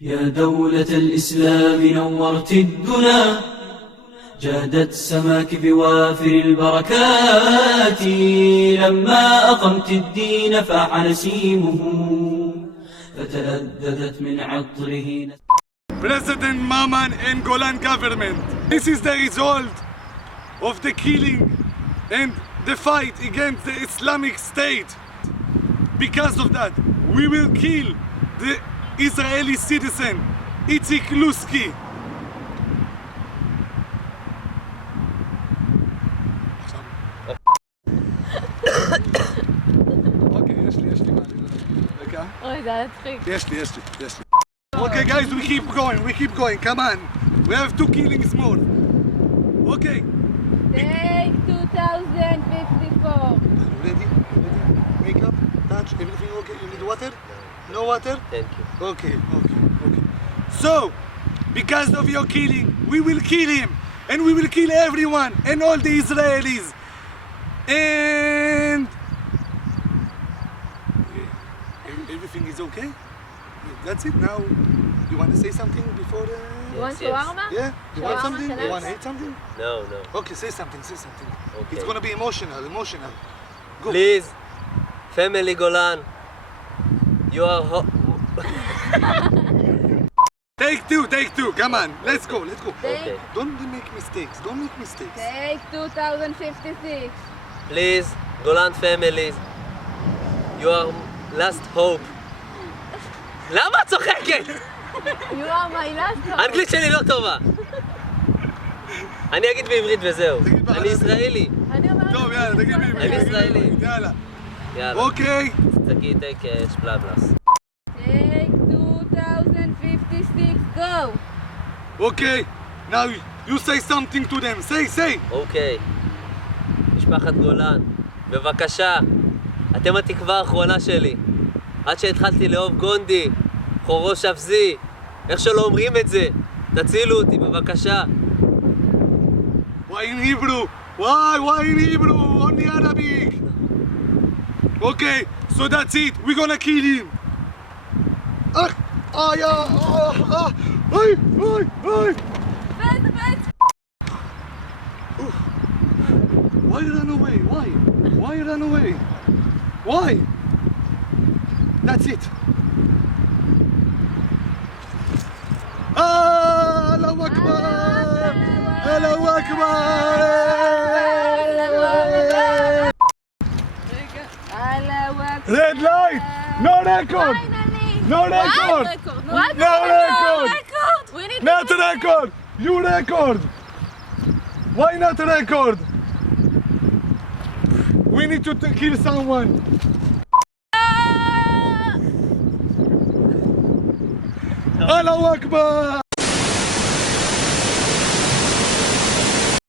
يا دولة الإسلام نورت الدنا، جادت سماك بوافر البركات. لما أقمت الدين فاح نسيمه، فتلذذت من عطره. President Maman and Golan government, this is the result of the killing and the fight against the Islamic State. Because of that, we will kill the Israeli citizen Itzik Lusky. אוקיי, יש לי מה דקה. אוי, זה היה צחיק. יש לי. Okay guys, we keep going, come on. We have 2 killings more. Okay. Take 2054. Ready? Makeup, touch, everything okay? You need water? No water? Thank you. Okay. So, because of your killing, we will kill him. And we will kill everyone and all the Israelis. And everything is okay? That's it now. You want to say something before the... You want Yes. shawarma? Yeah? You want Shawarma, something? can I You want to have eat something? No. Okay, say something. Okay. It's gonna be emotional. Go. Please, family Golan, you are Take two. Come on. Let's go. Okay. Don't make mistakes. Take 2056. Please, Golan families, you are last hope. למה את צוחקת? You are my last hope. האנגלית שלי לא טובה. אני אגיד בעברית וזהו. תגיד בערבית. אני ישראלי. אני אומרת... טוב, יאללה, תגיד לי. אני ישראלי. יאללה. יאללה. אוקיי. תגיד תקש בלבלס. Take 2056. Go. Okay. Now you say something to them. Say. אוקיי. משפחת גולן, בבקשה. אתם התקווה האחרונה שלי. עד שהתחלתי לאהוב גונדי, חורוש אפזי, איך שלא אומרים את זה. תצילו אותי, בבקשה. Why in Hebrew? Why in Hebrew? Only Arabic. Okay, so that's it. We're gonna kill him. Hey. Why run away? Why run away? Why? That's it. Allahu Akbar! Allahu Akbar! Red light! No record! Finally. No record! What? No record! We need Not record! You record! Why not record? We need to kill someone. Allahu Akbar!